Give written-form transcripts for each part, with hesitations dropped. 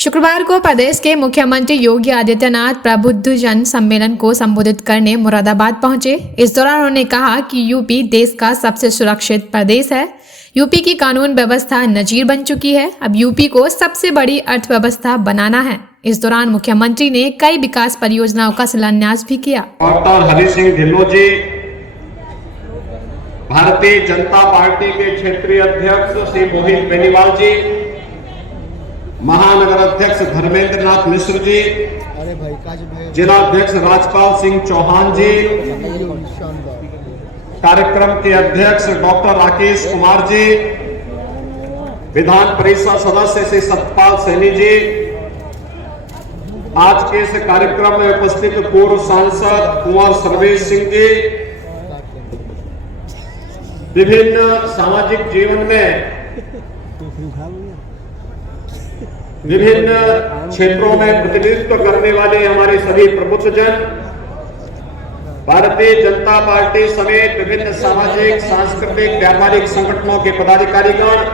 शुक्रवार को प्रदेश के मुख्यमंत्री योगी आदित्यनाथ प्रबुद्धजन सम्मेलन को संबोधित करने मुरादाबाद पहुंचे। इस दौरान उन्होंने कहा कि यूपी देश का सबसे सुरक्षित प्रदेश है। यूपी की कानून व्यवस्था नजीर बन चुकी है। अब यूपी को सबसे बड़ी अर्थव्यवस्था बनाना है। इस दौरान मुख्यमंत्री ने कई विकास परियोजनाओं का शिलान्यास भी किया। डॉक्टर हरि सिंह ढिल्लों जी, भारतीय जनता पार्टी के क्षेत्रीय अध्यक्ष श्री मोहित बेनीवाल जी, महानगर अध्यक्ष धर्मेंद्र नाथ मिश्र जी, जिला अध्यक्ष राजपाल सिंह चौहान जी, कार्यक्रम के अध्यक्ष डॉक्टर राकेश कुमार जी, विधान परिषद सदस्य श्री सतपाल सैनी जी, आज के इस कार्यक्रम में उपस्थित पूर्व सांसद कुंवर सर्वेश सिंह जी, विभिन्न सामाजिक जीवन में विभिन्न क्षेत्रों में प्रतिनिधित्व करने वाले हमारे सभी प्रबुद्धजन, भारतीय जनता पार्टी समेत विभिन्न सामाजिक, सांस्कृतिक, व्यापारिक संगठनों के पदाधिकारीगण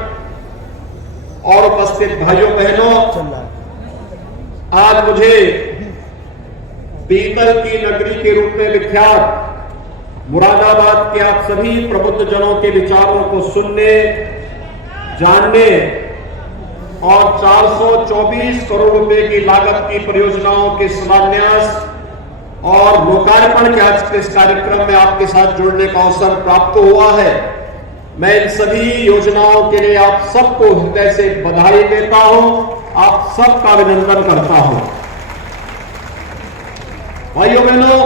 और उपस्थित भाइयों बहनों, आज मुझे पीतल की नगरी के रूप में विख्यात मुरादाबाद के आप सभी प्रबुद्धजनों के विचारों को सुनने, जानने और 424 करोड़ रुपए की लागत की परियोजनाओं के शिलान्यास और लोकार्पण के आज के इस कार्यक्रम में आपके साथ जुड़ने का अवसर प्राप्त हुआ है। मैं इन सभी योजनाओं के लिए आप सबको हृदय से बधाई देता हूं, आप सबका अभिनंदन करता हूं। भाइयों बहनों,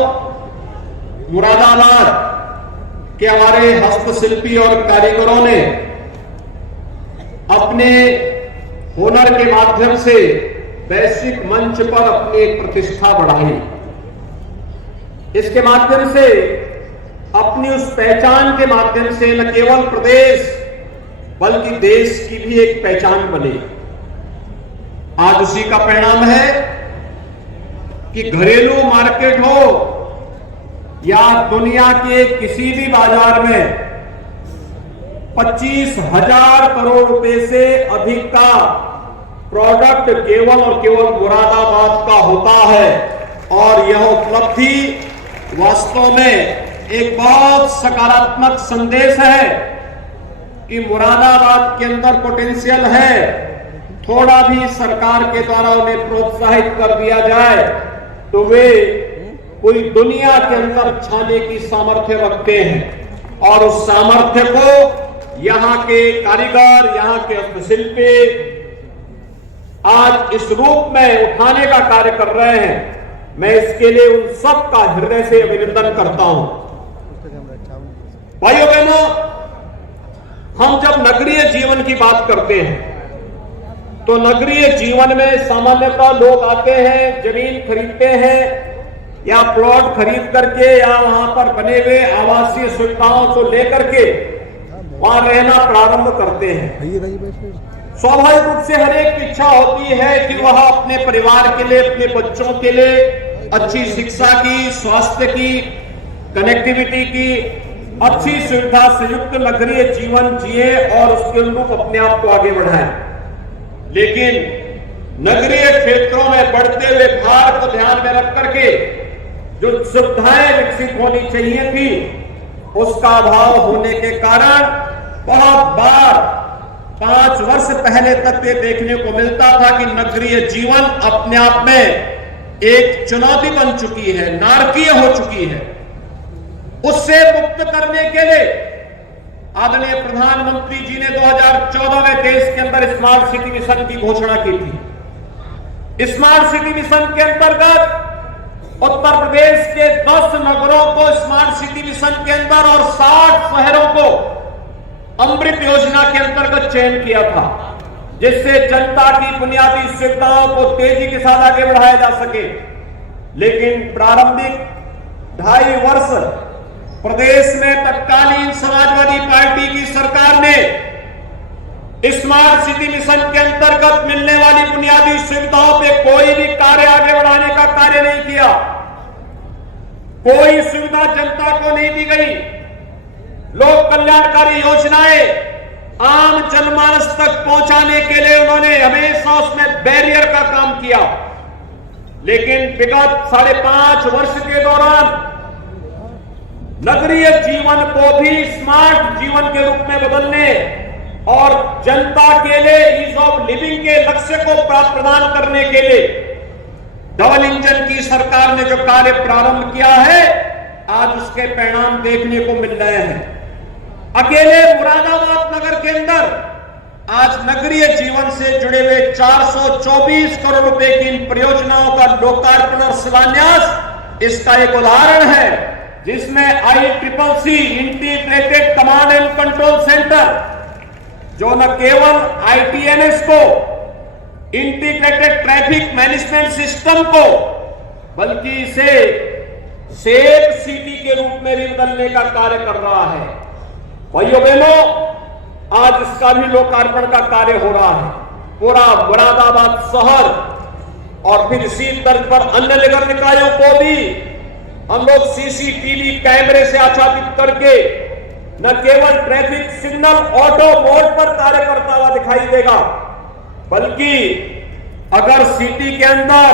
मुरादाबाद के हमारे हस्तशिल्पी और कारीगरों ने अपने हुनर के माध्यम से वैश्विक मंच पर अपनी एक प्रतिष्ठा बढ़ाई। इसके माध्यम से अपनी उस पहचान के माध्यम से न केवल प्रदेश बल्कि देश की भी एक पहचान बनी। आज उसी का परिणाम है कि घरेलू मार्केट हो या दुनिया के किसी भी बाजार में 25,000 करोड़ रुपए से अधिक का प्रोडक्ट केवल और केवल मुरादाबाद का होता है। और यह उपलब्धि वास्तव में एक बहुत सकारात्मक संदेश है कि मुरादाबाद के अंदर पोटेंशियल है। थोड़ा भी सरकार के द्वारा उन्हें प्रोत्साहित कर दिया जाए तो वे पूरी दुनिया के अंदर छाने की सामर्थ्य रखते हैं। और उस सामर्थ्य को यहाँ के कारीगर, यहाँ के हस्तशिल्पी आज इस रूप में उठाने का कार्य कर रहे हैं। मैं इसके लिए उन सब का हृदय से अभिनंदन करता हूं। भाइयों बहनों, हम जब नगरीय जीवन की बात करते हैं तो नगरीय जीवन में सामान्यतः लोग आते हैं, जमीन खरीदते हैं या प्लॉट खरीद करके या वहां पर बने हुए आवासीय सुविधाओं को लेकर के वहां रहना प्रारंभ करते हैं। स्वाभाविक रूप से हर एक की इच्छा होती है कि वह अपने परिवार के लिए, अपने बच्चों के लिए अच्छी शिक्षा की, स्वास्थ्य की, कनेक्टिविटी की, अच्छी सुविधा से युक्त नगरीय जीवन जिए और उसके अनुरूप अपने आप को आगे बढ़ाएं। लेकिन नगरीय क्षेत्रों में बढ़ते हुए भार को ध्यान में रख करके जो सुविधाएं विकसित होनी चाहिए थी उसका अभाव होने के कारण बहुत बार 5 वर्ष पहले तक ये देखने को मिलता था कि नगरीय जीवन अपने आप में एक चुनौती बन चुकी है, नारकीय हो चुकी है। उससे मुक्त करने के लिए आदरणीय प्रधानमंत्री जी ने 2014 में देश के अंदर स्मार्ट सिटी मिशन की घोषणा की थी। स्मार्ट सिटी मिशन के अंतर्गत उत्तर प्रदेश के 10 नगरों को स्मार्ट सिटी मिशन के अंदर और 60 शहरों को अमृत योजना के अंतर्गत चयन किया था, जिससे जनता की बुनियादी सुविधाओं को तेजी के साथ आगे बढ़ाया जा सके। लेकिन प्रारंभिक 2.5 वर्ष प्रदेश में तत्कालीन समाजवादी पार्टी की सरकार ने स्मार्ट सिटी मिशन के अंतर्गत मिलने वाली बुनियादी सुविधाओं पे कोई भी कार्य आगे बढ़ाने का कार्य नहीं किया। कोई सुविधा जनता को नहीं दी गई। लोक कल्याणकारी योजनाएं आम जनमानस तक पहुंचाने के लिए उन्होंने हमेशा उसमें बैरियर का काम किया। लेकिन विगत 5.5 वर्ष के दौरान नगरीय जीवन को भी स्मार्ट जीवन के रूप में बदलने और जनता के लिए ईज ऑफ लिविंग के लक्ष्य को प्रदान करने के लिए डबल इंजन की सरकार ने जो कार्य प्रारंभ किया है, आज उसके परिणाम देखने को मिल रहे हैं। अकेले मुरादाबाद नगर के अंदर आज नगरीय जीवन से जुड़े हुए 424 करोड़ रुपए की इन परियोजनाओं का लोकार्पण और शिलान्यास इसका एक उदाहरण है, जिसमें ICCC integrated command and control centre, जो न केवल ITNS को, इंटीग्रेटेड ट्रैफिक मैनेजमेंट सिस्टम को, बल्कि इसे सेफ सिटी के रूप में भी बदलने का कार्य कर रहा है। भाइयों बहनों, आज इसका भी लोकार्पण का कार्य हो रहा है। पूरा मुरादाबाद शहर और फिर इसी तर्ज पर अन्य नगर निकायों को भी हम लोग CCTV कैमरे से आच्छादित करके न केवल ट्रैफिक सिग्नल ऑटो मोड पर कार्य करता हुआ दिखाई देगा, बल्कि अगर सिटी के अंदर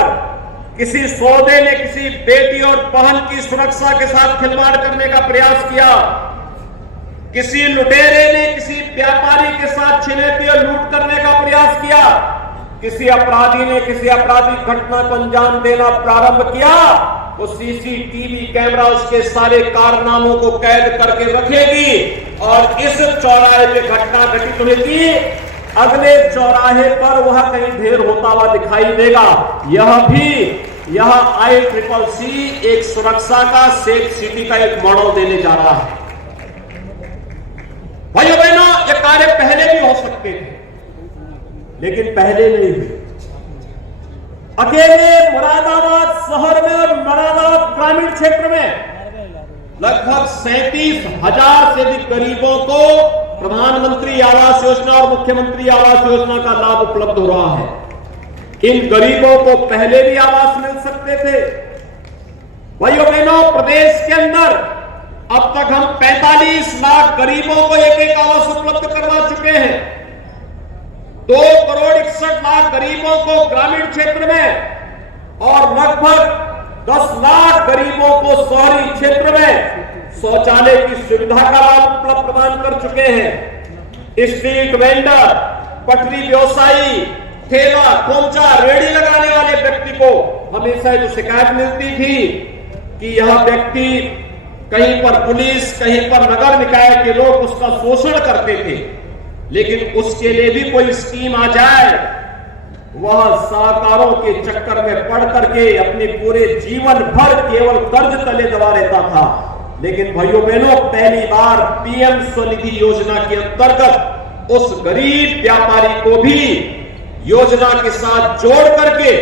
किसी सौदे ने किसी बेटी और बहन की सुरक्षा के साथ खिलवाड़ करने का प्रयास किया, किसी लुटेरे ने किसी व्यापारी के साथ छिनैती और लूट करने का प्रयास किया, किसी अपराधी ने किसी आपराधिक घटना को अंजाम देना प्रारंभ किया, तो CCTV कैमरा उसके सारे कारनामों को कैद करके रखेगी और इस चौराहे पे घटना घटित हुई थी, अगले चौराहे पर वह कहीं ढेर होता हुआ दिखाई देगा। यह ICCC एक सुरक्षा का, सेफ सिटी का एक मॉडल देने जा रहा है। भाइयों बहनों, ये कार्य पहले भी हो सकते थे, लेकिन पहले नहीं हुए। अकेले मुरादाबाद शहर में और मुरादाबाद ग्रामीण क्षेत्र में लगभग 37,000 से अधिक गरीबों को प्रधानमंत्री आवास योजना और मुख्यमंत्री आवास योजना का लाभ उपलब्ध हो रहा है। इन गरीबों को पहले भी आवास मिल सकते थे। भाइयों बहनों, प्रदेश के अंदर अब तक हम 45 लाख गरीबों को एक आवास उपलब्ध करवा चुके हैं। 2,61 लाख गरीबों को ग्रामीण क्षेत्र में और लगभग 10 लाख गरीबों को शहरी क्षेत्र में शौचालय की सुविधा का लाभ उपलब्ध प्रदान कर चुके हैं। स्ट्रीट वेंडर, पटरी व्यवसायी, ठेला खोमचा रेडी लगाने वाले व्यक्ति को हमेशा जो शिकायत मिलती थी कि यह व्यक्ति कहीं पर पुलिस, कहीं पर नगर निकाय के लोग उसका शोषण करते थे, लेकिन उसके लिए भी कोई स्कीम आ जाए, वह साहूकारों के चक्कर में पड़ करके अपने पूरे जीवन भर केवल कर्ज तले दबा रहता था। लेकिन भाइयों बहनों, पहली बार PM स्वनिधि योजना के अंतर्गत उस गरीब व्यापारी को भी योजना के साथ जोड़ करके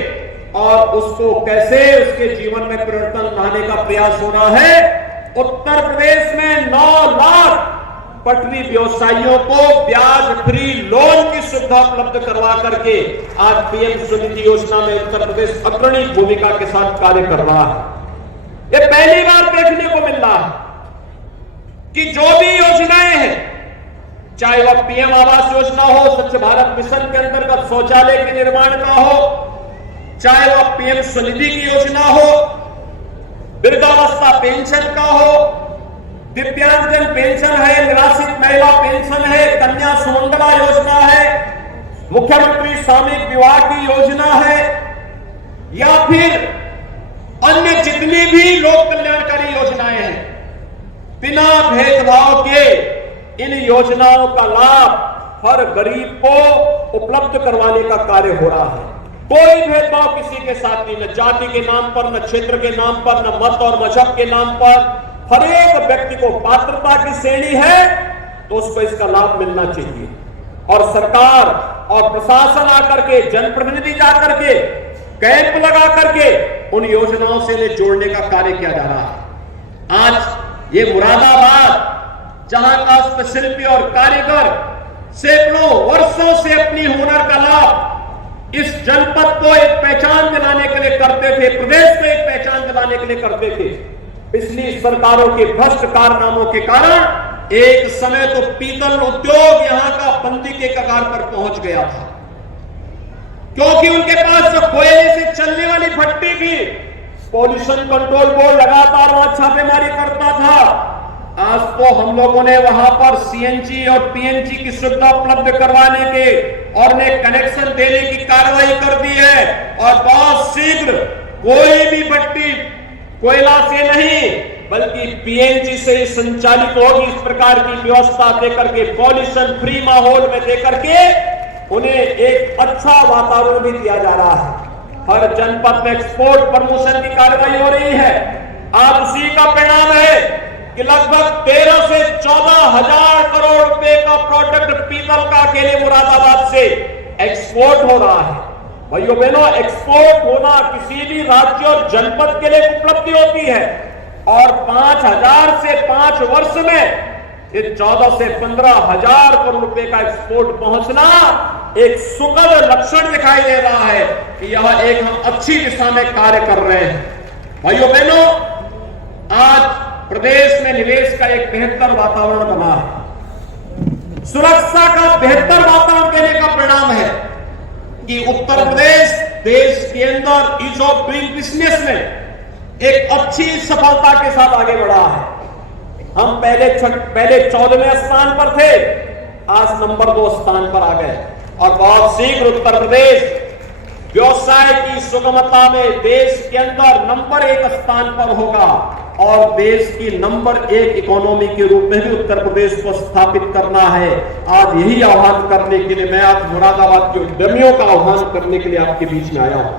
और उसको कैसे उसके जीवन में परिवर्तन लाने का प्रयास हो रहा है। उत्तर प्रदेश में 9 लाख पटरी व्यवसायियों को ब्याज फ्री लोन की सुविधा उपलब्ध करवा करके आज PM स्वनिधि योजना में उत्तर प्रदेश अग्रणी भूमिका के साथ कार्य कर रहा है। ये पहली बार देखने को मिल रहा है कि जो भी योजनाएं हैं, चाहे वह PM आवास योजना हो, स्वच्छ भारत मिशन के अंतर्गत शौचालय के निर्माण का हो, चाहे वह PM स्वनिधि की योजना हो, वृद्धावस्था पेंशन का हो, दिव्यांगजन पेंशन है, निराश्रित महिला पेंशन है, कन्या सुमंगला योजना है, मुख्यमंत्री सामूहिक विवाह की योजना है, या फिर अन्य जितनी भी लोक कल्याणकारी योजनाएं हैं, बिना भेदभाव के इन योजनाओं का लाभ हर गरीब को उपलब्ध करवाने का कार्य हो रहा है। कोई भेदभाव किसी के साथ नहीं, न जाति के नाम पर, न क्षेत्र के नाम पर, न मत और मजहब के नाम पर। हर एक व्यक्ति को पात्रता की श्रेणी है तो उसको इसका लाभ मिलना चाहिए। और सरकार और प्रशासन आकर के, जनप्रतिनिधि जाकर के कैंप लगा करके उन योजनाओं से इन्हें जोड़ने का कार्य किया जा रहा है। आज ये मुरादाबाद, जहां का हस्तशिल्पी और कारीगर सैकड़ों वर्षों से अपनी हुनर का लाभ इस जनपद को एक पहचान दिलाने के लिए करते थे, प्रदेश को एक पहचान दिलाने के लिए करते थे, पिछली सरकारों के भ्रष्ट कारनामों के कारण एक समय तो पीतल उद्योग यहां का बंदी के कगार पर पहुंच गया था, क्योंकि उनके पास जो कोयले से चलने वाली भट्टी थी, पॉल्यूशन कंट्रोल बोर्ड लगातार वहां छापेमारी करता था। आज तो हम लोगों ने वहां पर सीएनजी और पीएनजी की सुविधा उपलब्ध करवाने के और उन्हें कनेक्शन देने की कार्रवाई कर दी है, और बहुत शीघ्र कोई भी भट्टी कोयला से नहीं बल्कि पीएनजी से ही संचालित होगी। इस प्रकार की व्यवस्था देकर के, पॉल्यूशन फ्री माहौल में देकर के उन्हें एक अच्छा वातावरण भी दिया जा रहा है। हर जनपद में एक्सपोर्ट प्रमोशन की कार्रवाई हो रही है। आज उसी का परिणाम है कि लगभग 13 से 14 हजार करोड़ रुपए का प्रोडक्ट पीतल का अकेले मुरादाबाद से एक्सपोर्ट हो रहा है। भाइयों बहनों, एक्सपोर्ट होना किसी भी राज्य और जनपद के लिए उपलब्धि होती है, और 5,000 से 5 वर्ष में ये 14 से 15 हजार करोड़ रुपए का एक्सपोर्ट पहुंचना एक सुखद लक्षण दिखाई दे रहा है कि यह एक हम अच्छी दिशा में कार्य कर रहे हैं। भाइयों बहनों, आज प्रदेश में निवेश का एक बेहतर वातावरण बना है। सुरक्षा का बेहतर वातावरण देने का परिणाम है कि उत्तर प्रदेश देश के अंदर ईज ऑफ डूइंग बिजनेस में एक अच्छी सफलता के साथ आगे बढ़ा है। हम पहले 14वें स्थान पर थे, आज नंबर 2 स्थान पर आ गए, और बहुत शीघ्र उत्तर प्रदेश व्यवसाय की सुगमता में देश के अंदर नंबर 1 स्थान पर होगा, और देश की नंबर 1 इकोनॉमी के रूप में भी उत्तर प्रदेश को स्थापित करना है। आज यही आह्वान करने के लिए मैं आज मुरादाबाद के उद्यमियों का आह्वान करने के लिए आपके बीच में आया हूं।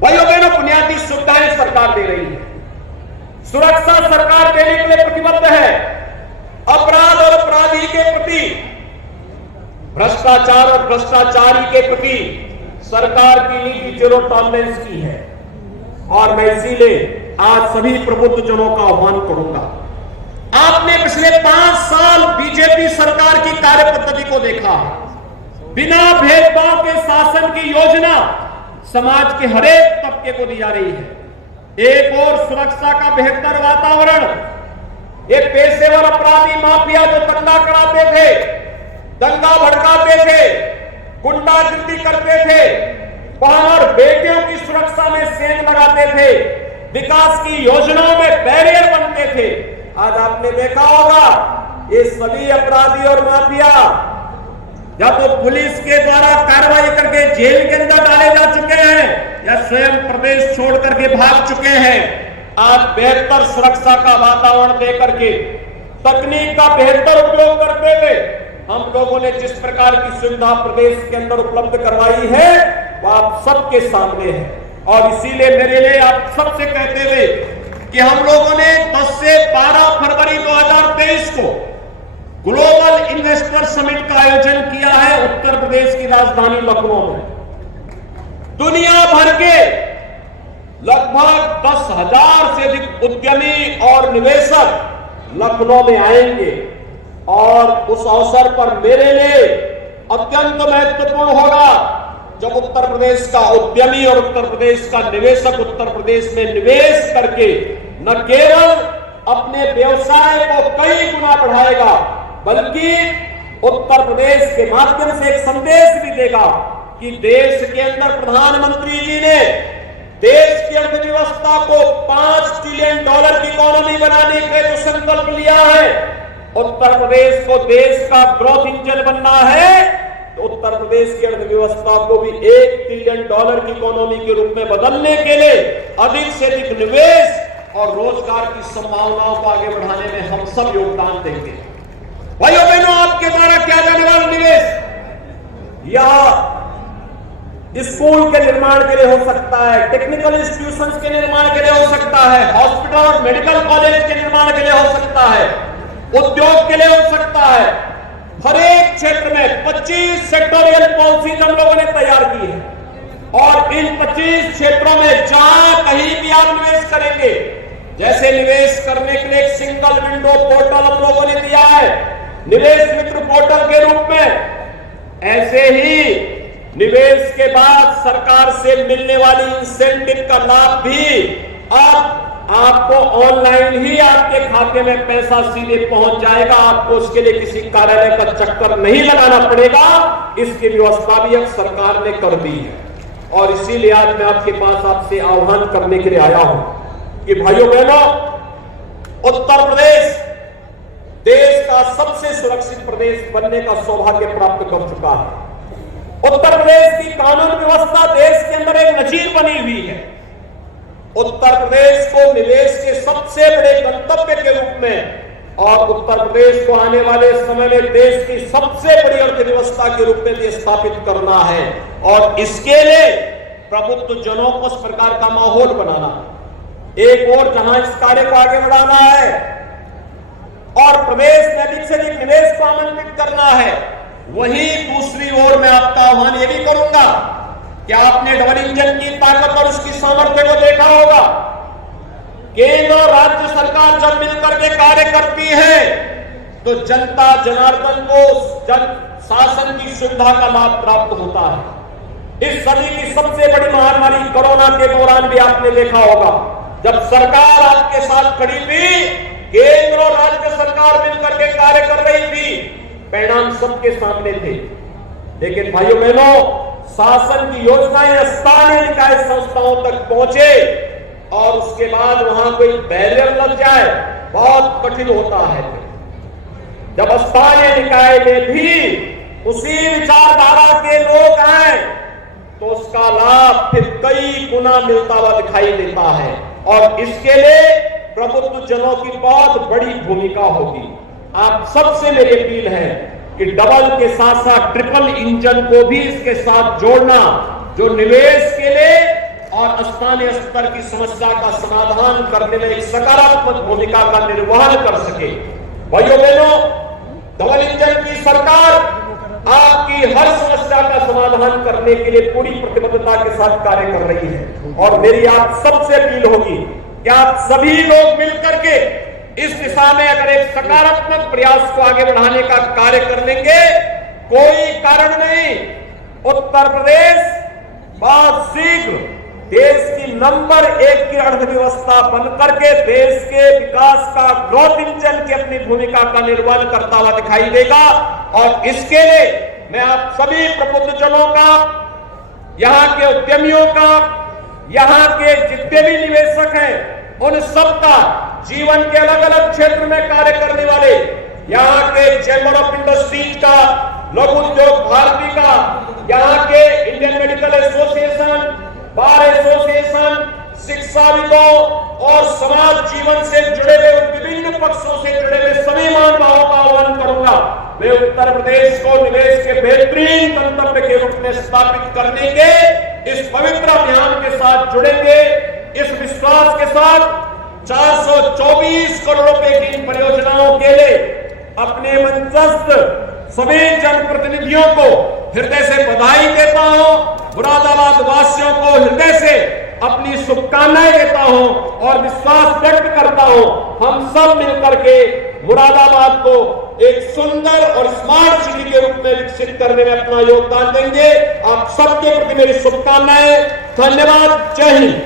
भाइयों बहनों, बुनियादी सुविधाएं सरकार दे रही है, सुरक्षा सरकार देने के लिए प्रतिबद्ध है। अपराध और अपराधी के प्रति, भ्रष्टाचार और भ्रष्टाचारी के प्रति सरकार की नीति जीरो टॉलरेंस की है, और मैं इसीलिए आज सभी प्रबुद्ध जनों का आह्वान करूंगा। आपने पिछले 5 साल बीजेपी सरकार की कार्य पद्धति को देखा। बिना भेदभाव के शासन की योजना समाज के हरेक तबके को दी जा रही है। एक और सुरक्षा का बेहतर वातावरण, ये पेशेवर अपराधी माफिया जो दंगा कराते थे, दंगा भड़काते थे, गुंडागिर्दी करते थे, बहन और बेटियों की सुरक्षा में सेंध लगाते थे, विकास की योजनाओं में बैरियर बनते थे, आज आपने देखा होगा ये सभी अपराधी और माफिया या तो पुलिस के द्वारा कार्रवाई करके जेल के अंदर डाले जा चुके हैं, या स्वयं प्रदेश छोड़ करके भाग चुके हैं। आज बेहतर सुरक्षा का वातावरण देकर के, तकनीक का बेहतर उपयोग करते हुए हम लोगों ने जिस प्रकार की सुविधा प्रदेश के अंदर उपलब्ध करवाई है वो आप सबके सामने है। और इसीलिए मेरे लिए आप सबसे कहते हुए कि हम लोगों ने 10 से 12 फरवरी 2023 को ग्लोबल इन्वेस्टर समिट का आयोजन किया है उत्तर प्रदेश की राजधानी लखनऊ में। दुनिया भर के लगभग 10,000 से अधिक उद्यमी और निवेशक लखनऊ में आएंगे, और उस अवसर पर मेरे लिए अत्यंत महत्वपूर्ण होगा जब उत्तर प्रदेश का उद्यमी और उत्तर प्रदेश का निवेशक उत्तर प्रदेश में निवेश करके न केवल अपने व्यवसाय को कई गुना बढ़ाएगा, बल्कि उत्तर प्रदेश के माध्यम से एक संदेश भी देगा कि देश के अंदर प्रधानमंत्री जी ने देश की अर्थव्यवस्था को $5 ट्रिलियन की इकोनॉमी बनाने का जो संकल्प लिया है, उत्तर प्रदेश को देश का ग्रोथ इंजन बनना है, तो उत्तर प्रदेश की अर्थव्यवस्था को भी $1 ट्रिलियन की इकोनॉमी के रूप में बदलने के लिए अधिक से अधिक निवेश और रोजगार की संभावनाओं को आगे बढ़ाने में हम सब योगदान देंगे। भाइयों बहनों, आपके द्वारा किया जाने वाला निवेश यह स्कूल के निर्माण के लिए हो सकता है, टेक्निकल इंस्टीट्यूशंस के निर्माण के लिए हो सकता है, हॉस्पिटल और मेडिकल कॉलेज के निर्माण के लिए हो सकता है, उद्योग के लिए हो सकता है। हर एक क्षेत्र में 25 सेक्टोरियल पॉलिसीज हम लोगों ने तैयार की है, और इन 25 क्षेत्रों में जहां कहीं भी आप निवेश करेंगे, जैसे निवेश करने के लिए एक सिंगल विंडो पोर्टल हम लोगों ने दिया है निवेश मित्र पोर्टल के रूप में, ऐसे ही निवेश के बाद सरकार से मिलने वाली इंसेंटिव का लाभ भी आप आपको ऑनलाइन ही आपके खाते में पैसा सीधे पहुंच जाएगा। आपको उसके लिए किसी कार्यालय का चक्कर नहीं लगाना पड़ेगा। इसकी व्यवस्था भी अब सरकार ने कर दी है। और इसीलिए आज मैं आपके पास आपसे आह्वान करने के लिए आया हूं कि भाइयों बहनों, उत्तर प्रदेश देश का सबसे सुरक्षित प्रदेश बनने का सौभाग्य प्राप्त कर चुका है। उत्तर प्रदेश की कानून व्यवस्था देश के अंदर एक नजीर बनी हुई है। उत्तर प्रदेश को निवेश के सबसे बड़े गंतव्य के रूप में और उत्तर प्रदेश को आने वाले समय में देश की सबसे बड़ी अर्थव्यवस्था के रूप में भी स्थापित करना है। और इसके लिए प्रबुद्ध जनों को इस प्रकार का माहौल बनाना, एक और जहां इस कार्य को आगे बढ़ाना है और प्रदेश में अधिक से अधिक निवेश को आमंत्रित करना है, वहीं दूसरी ओर मैं आपका आह्वान यह भी करूंगा कि आपने डबल इंजन की ताकत और उसकी सामर्थ्य को देखा होगा। केंद्र और राज्य सरकार जब मिलकर के कार्य करती है तो जनता जनार्दन को जन शासन की सुविधा का लाभ प्राप्त होता है। इस सदी की सबसे बड़ी महामारी कोरोना के दौरान भी आपने देखा होगा, जब सरकार आपके साथ खड़ी थी, केंद्र और राज्य सरकार मिलकर के कार्य कर रही थी, परिणाम सबके सामने थे। लेकिन भाइयों बहनों, शासन की योजनाएं स्थानीय निकाय संस्थाओं तक पहुंचे और उसके बाद वहां कोई बैरियर लग जाए, बहुत कठिन होता है। जब स्थानीय निकाय में भी उसी विचारधारा के लोग आए तो उसका लाभ फिर कई गुना मिलता हुआ दिखाई देता है। और इसके लिए प्रबुद्ध जनों की बहुत बड़ी भूमिका होगी। आप सबसे मेरी अपील है कि डबल के साथ साथ ट्रिपल इंजन को भी इसके साथ जोड़ना, जो निवेश के लिए और स्थानीय स्तर की समस्या का समाधान करने में एक सकारात्मक भूमिका का निर्वहन कर सके। भाइयों बहनों, डबल इंजन की सरकार आपकी हर समस्या का समाधान करने के लिए पूरी प्रतिबद्धता के साथ कार्य कर रही है। और मेरी आप सबसे अपील होगी कि आप सभी लोग मिलकर के इस दिशा में अगर एक सकारात्मक प्रयास को आगे बढ़ाने का कार्य कर लेंगे, कोई कारण नहीं, उत्तर प्रदेश बहुत शीघ्र देश की नंबर 1 की अर्थव्यवस्था बनकर के देश के विकास का ग्रोथ इंजन की अपनी भूमिका का निर्वहन करता हुआ दिखाई देगा। और इसके लिए मैं आप सभी प्रबुद्ध जनों का, यहां के उद्यमियों का, यहां के जितने भी निवेशक हैं, उन सबका, जीवन के अलग अलग क्षेत्र में कार्य करने वाले यहाँ के चैम्बर ऑफ इंडस्ट्रीज का, लघु उद्योग भारती का, यहाँ के Indian medical association, bar association, शिक्षाविदों और समाज जीवन से जुड़े हुए विभिन्न पक्षों से जुड़े हुए सभी महानुभावों का आह्वान करूंगा। वे उत्तर प्रदेश को निवेश के बेहतरीन गंतव्य के रूप में स्थापित करने के इस पवित्र अभियान के साथ जुड़ेंगे। इस विश्वास के साथ 424 करोड़ रुपए की इन परियोजनाओं के लिए अपने मंचस्थ सभी जनप्रतिनिधियों को हृदय से बधाई देता हूं। मुरादाबाद वासियों को हृदय से अपनी शुभकामनाएं देता हूं और विश्वास व्यक्त करता हूं, हम सब मिलकर के मुरादाबाद को एक सुंदर और स्मार्ट सिटी के रूप में विकसित करने में अपना योगदान देंगे। आप सबके प्रति मेरी शुभकामनाएं। धन्यवाद। जय हिंद।